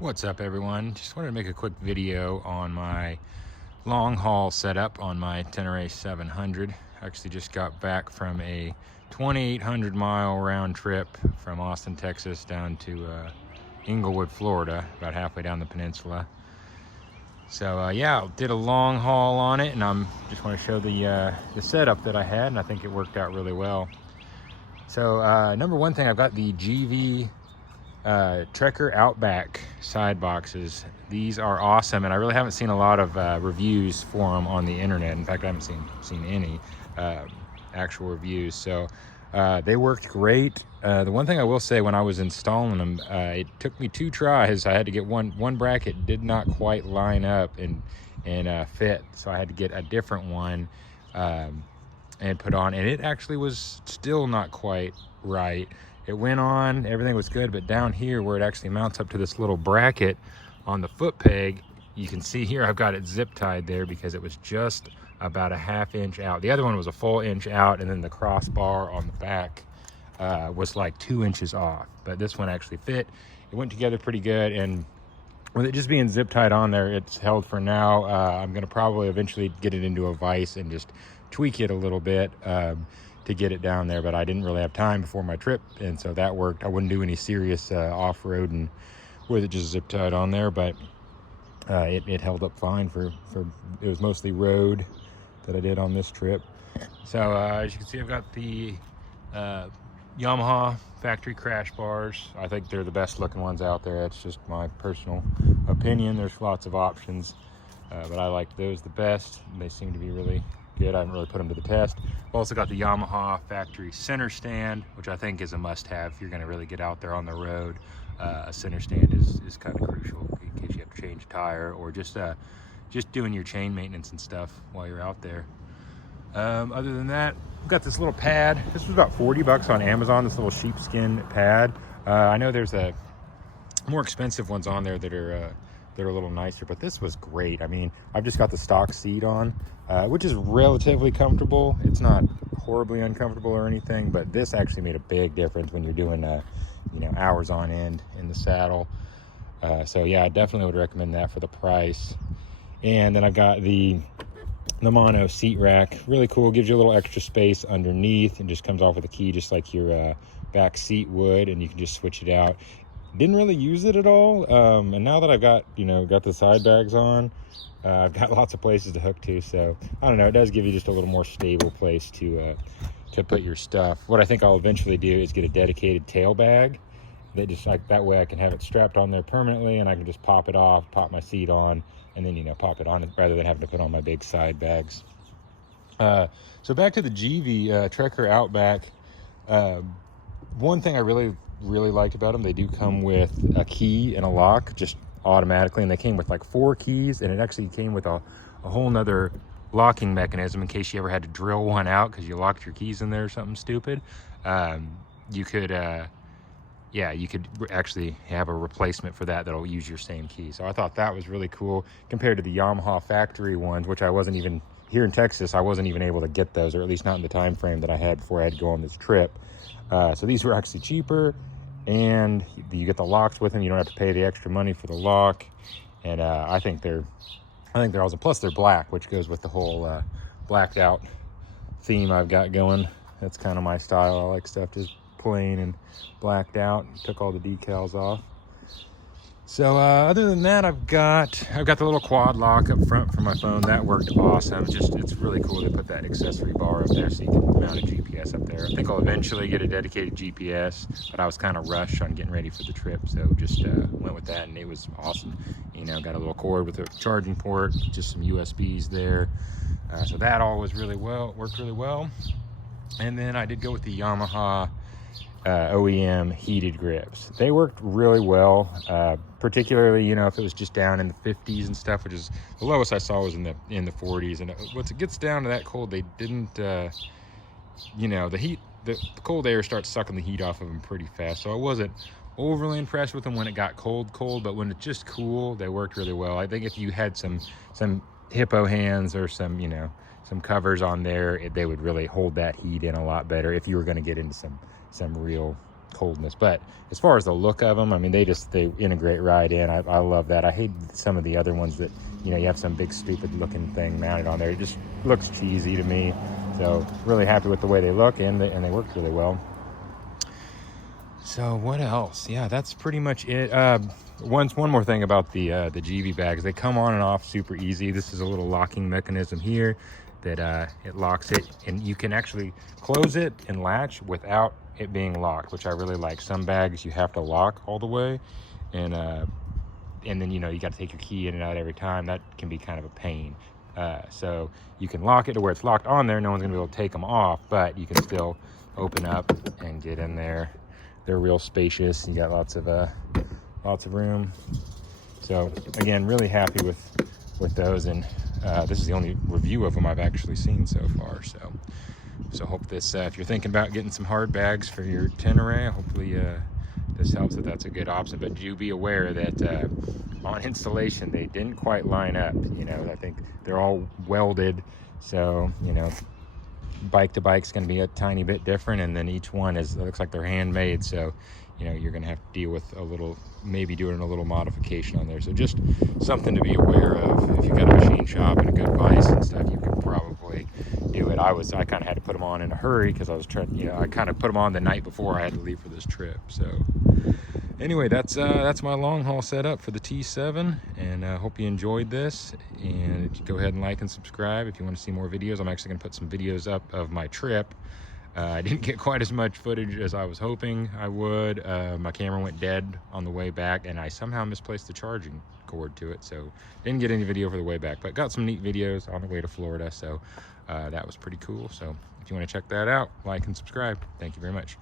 What's up, everyone? Just wanted to make a quick video on my long haul setup on my Tenere 700. Actually just got back from a 2,800 mile round trip from Austin, Texas down to Inglewood, Florida, about halfway down the peninsula. So yeah, did a long haul on it, and I'm just want to show the setup that I had, and I think it worked out really well. So number one thing, I've got the Givi Trekker Outback side boxes. These are awesome, and I really haven't seen a lot of reviews for them on the internet. In fact, I haven't seen any actual reviews. So they worked great. The one thing I will say, when I was installing them, it took me 2 tries. I had to get one bracket did not quite line up and fit, so I had to get a different one and put on, and it actually was still not quite right. It went on, everything was good, but down here where it actually mounts up to this little bracket on the foot peg, you can see here I've got it zip tied there because it was just about a 1/2 inch out. The other one was a full inch out, and then the crossbar on the back was like 2 inches off, but this one actually fit. It went together pretty good, and with it just being zip tied on there, it's held for now. I'm gonna probably eventually get it into a vise and just tweak it a little bit to get it down there, but I didn't really have time before my trip, and so that worked. I wouldn't do any serious off-roading with it just zip tied on there, but it held up fine for it was mostly road that I did on this trip. So as you can see, I've got the Yamaha factory crash bars. I think they're the best looking ones out there. That's just my personal opinion. There's lots of options, but I like those the best. They seem to be really good. I haven't really put them to the test. I've also got the Yamaha factory center stand, which I think is a must-have if you're going to really get out there on the road. A center stand is kind of crucial in case you have to change a tire, or just doing your chain maintenance and stuff while you're out there. Other than that, I've got this little pad. This was about 40 bucks on Amazon, this little sheepskin pad. I know there's more expensive ones on there that are a little nicer, but this was great. I mean, I've just got the stock seat on, which is relatively comfortable. It's not horribly uncomfortable or anything, but this actually made a big difference when you're doing hours on end in the saddle. So yeah, I definitely would recommend that for the price. And then I've got the mono seat rack. Really cool, gives you a little extra space underneath and just comes off with a key, just like your back seat would, and you can just switch it out. Didn't really use it at all, and now that I've got the side bags on, I've got lots of places to hook to, so I don't know, it does give you just a little more stable place to put your stuff. What I think I'll eventually do is get a dedicated tail bag that way I can have it strapped on there permanently, and I can just pop it off, pop my seat on, and then pop it on, rather than having to put on my big side bags. So back to the Givi Trekker Outback. One thing I really liked about them, they do come with a key and a lock just automatically, and they came with like 4 keys, and it actually came with a whole nother locking mechanism in case you ever had to drill one out because you locked your keys in there or something stupid. You could actually have a replacement for that'll use your same key. So I thought that was really cool compared to the Yamaha factory ones, which I wasn't even here in Texas. I wasn't even able to get those, or at least not in the time frame that I had before I had to go on this trip. So these were actually cheaper, and you get the locks with them. You don't have to pay the extra money for the lock, and I think they're awesome. Plus they're black, which goes with the whole blacked out theme I've got going. That's kind of my style. I like stuff just plain and blacked out. Took all the decals off. So other than that, I've got the little quad lock up front for my phone. That worked awesome. It's really cool to put that accessory bar up there so you can mount a GPS up there. I think I'll eventually get a dedicated GPS, but I was kind of rushed on getting ready for the trip, so just went with that, and it was awesome. Got a little cord with a charging port, just some USBs there. So that all was worked really well. And then I did go with the Yamaha OEM heated grips. They worked really well, particularly if it was just down in the 50s and stuff, which is the lowest I saw was in the 40s. And once it gets down to that cold, they didn't the cold air starts sucking the heat off of them pretty fast. So I wasn't overly impressed with them when it got cold, but when it's just cool, they worked really well. I think if you had some hippo hands or some covers on there, they would really hold that heat in a lot better if you were going to get into some real coldness. But as far as the look of them, I mean, they integrate right in. I love that. I hate some of the other ones that, you know, you have some big stupid looking thing mounted on there. It just looks cheesy to me. So really happy with the way they look, and they work really well. So what else? Yeah, that's pretty much it. One more thing about the Givi bags. They come on and off super easy. This is a little locking mechanism here that it locks it, and you can actually close it and latch without it being locked, which I really like. Some bags you have to lock all the way, and then, you know, you got to take your key in and out every time. That can be kind of a pain. So you can lock it to where it's locked on there. No one's gonna be able to take them off, but you can still open up and get in there. They're real spacious. You got lots of room. So again, really happy with those, and this is the only review of them I've actually seen so far. So hope this, if you're thinking about getting some hard bags for your Tenere, hopefully this helps, that's a good option. But do be aware that on installation they didn't quite line up. You know, I think they're all welded, so, you know, bike to bike is going to be a tiny bit different, and then each one looks like they're handmade, so, you know, you're going to have to deal with maybe doing a little modification on there. So just something to be aware of. If you've got a machine shop and a good vise and stuff, you can probably do it. I kind of had to put them on in a hurry because I was trying, you know, I kind of put them on the night before I had to leave for this trip. So anyway, that's my long haul setup for the T7, and hope you enjoyed this. And go ahead and like and subscribe if you want to see more videos. I'm actually going to put some videos up of my trip. I didn't get quite as much footage as I was hoping I would. My camera went dead on the way back, and I somehow misplaced the charging cord to it, so didn't get any video for the way back, but got some neat videos on the way to Florida. So that was pretty cool. So if you want to check that out, like and subscribe. Thank you very much.